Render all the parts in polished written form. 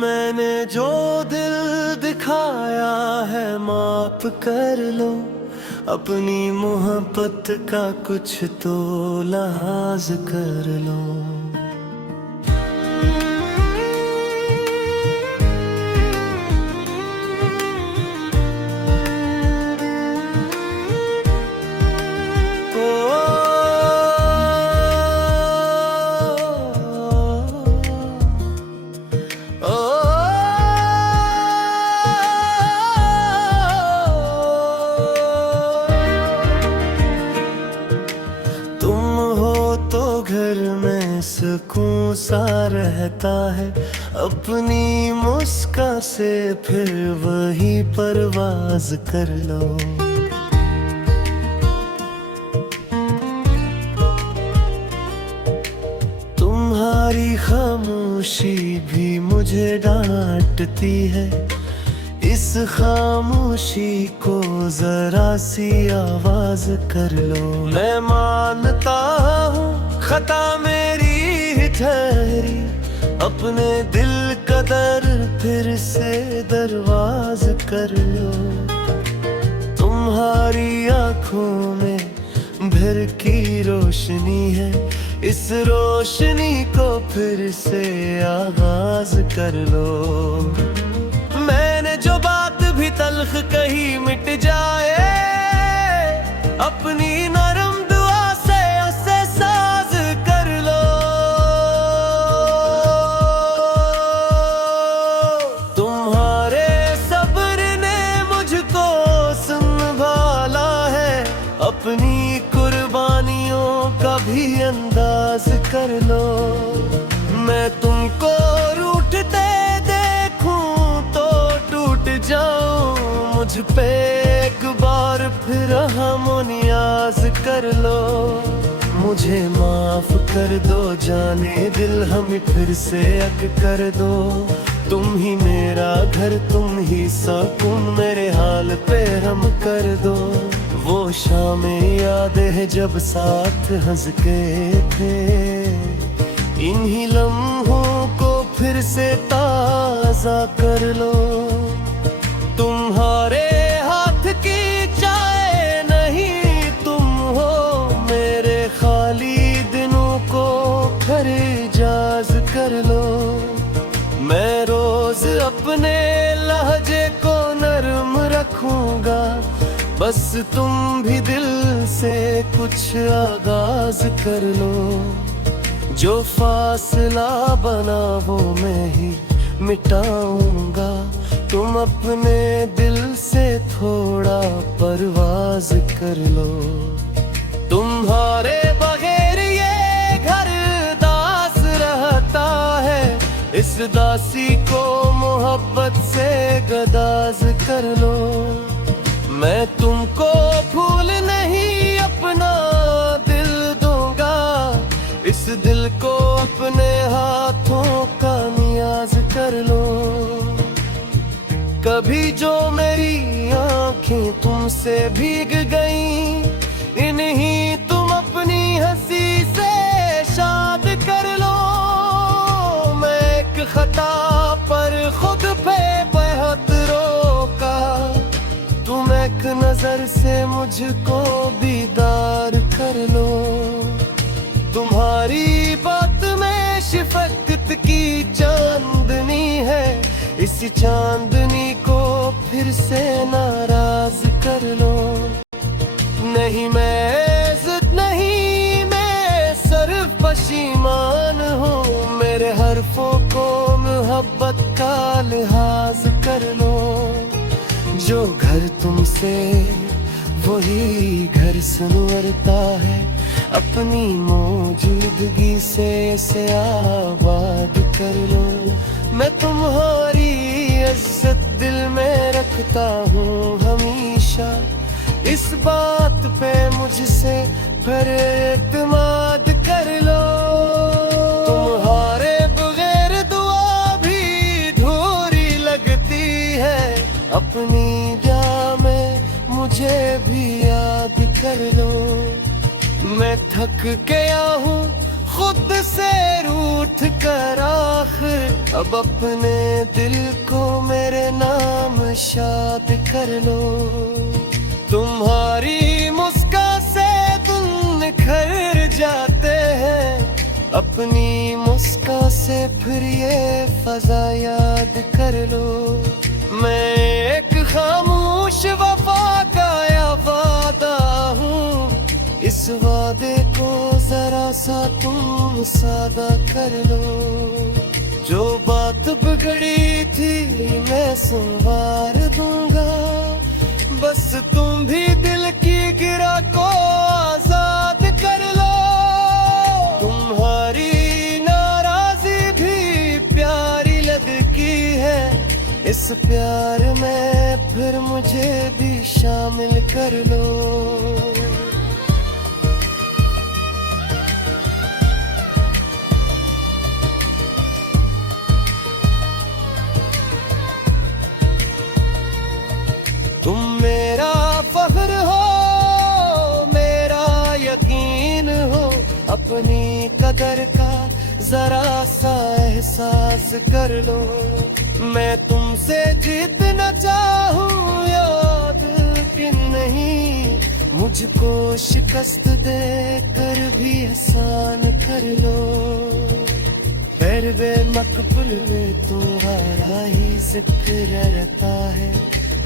मैंने जो दिल दिखाया है माफ कर लो, अपनी मोहब्बत का कुछ तो लिहाज कर लो। घर में सुकून सा रहता है, अपनी मुस्कान से फिर वही परवाज कर लो। तुम्हारी खामोशी भी मुझे डांटती है, इस खामोशी को जरा सी आवाज कर लो। मैं मानता हूँ खता मेरी ही ठहरी, अपने दिल का दर फिर से दरवाज कर लो। तुम्हारी आंखों में भर की रोशनी है, इस रोशनी को फिर से आगाज कर लो। मैंने जो बात भी तल्ख कही मिट जाए, अपनी नरम दुआ से उसे साज कर लो। तुम्हारे सब्र ने मुझको संभाला है, अपनी कुर्बानियों का भी अंदाज कर लो। मैं तुमको रूठते जाऊं, मुझ पे एक बार फिर हम नियाज कर लो। मुझे माफ कर दो जाने दिल, हमें फिर से अक कर दो। तुम ही मेरा घर, तुम ही सुकून, मेरे हाल पे हम कर दो। वो शामें याद है जब साथ हंस के थे, इन्हीं लम्हों को फिर से ताज़ा कर लो। तुम्हारे हाथ की चाय नहीं तुम हो, मेरे खाली दिनों को खरिजाज कर लो। मैं रोज अपने लहजे को नरम रखूंगा, बस तुम भी दिल से कुछ आगाज कर लो। जो फासला बना वो मैं ही मिटाऊंगा, तुम अपने दिल से थोड़ा परवाज कर लो। तुम्हारे बगैर ये घर दास रहता है, इस दासी को मोहब्बत से गदाज कर लो। मैं तुमको फूल नहीं अपना दिल दूंगा, इस दिल को अपने हाथों का नियाज कर लो। कभी जो मेरी आंखें तुमसे भीग गईं, इन्हीं तुम अपनी हंसी से शाद कर लो। मैं एक खता पर खुद पे बहुत रोका, तुम एक नजर से मुझको बीदार कर लो। तुम्हारी बात में शिफकत की चांदनी है, इस चांदनी को फिर से नाराज कर लो। नहीं मैं जिद नहीं, मैं सिर्फ पशीमान हूँ, मेरे हरफों को मोहब्बत का लिहाज कर लो। जो घर तुमसे वही घर संवरता है, अपनी मौजूदगी से इसे आबाद कर लो। मैं तुम्हारी इज्जत दिल में रखता हूँ हमेशा, इस बात पे मुझसे फिर एतमाद कर लो। तुम्हारे बगैर दुआ भी धूरी लगती है, अपनी दुआ में मुझे भी याद कर लो। मैं थक गया हूँ खुद से रूठ कर आखिर अब अपने दिल को मेरे नाम शाद कर लो। तुम्हारी मुस्कान से तुम निखर जाते हैं, अपनी मुस्कान से फिर ये फजा याद कर लो। मैं एक खामोश वफा का या वादा हूँ, इस वादे को जरा सा तुम सादा कर लो। जो बात बिगड़ी थी मैं संवार दूंगा, बस तुम भी दिल की गिरा को आजाद कर लो। तुम्हारी नाराजी भी प्यारी लगती है, इस प्यार में फिर मुझे भी शामिल कर लो। तुम मेरा फख्र हो, मेरा यकीन हो, अपनी कदर का जरा सा एहसास कर लो। मैं तुमसे जीतना चाहूँ याद कि नहीं, मुझको शिकस्त दे कर भी आसान कर लो। पैरवे मकबूल में तुम्हारा ही जिक्र रहता है,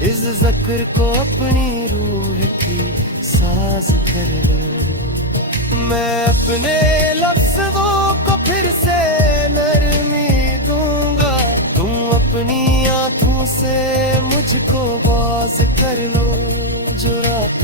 इस ज़िक्र को अपनी रूह की साज कर लो। मैं अपने लफ्ज़ों को फिर से नरमी दूंगा, तुम अपनी आँखों से मुझको बाज कर लो। जो रात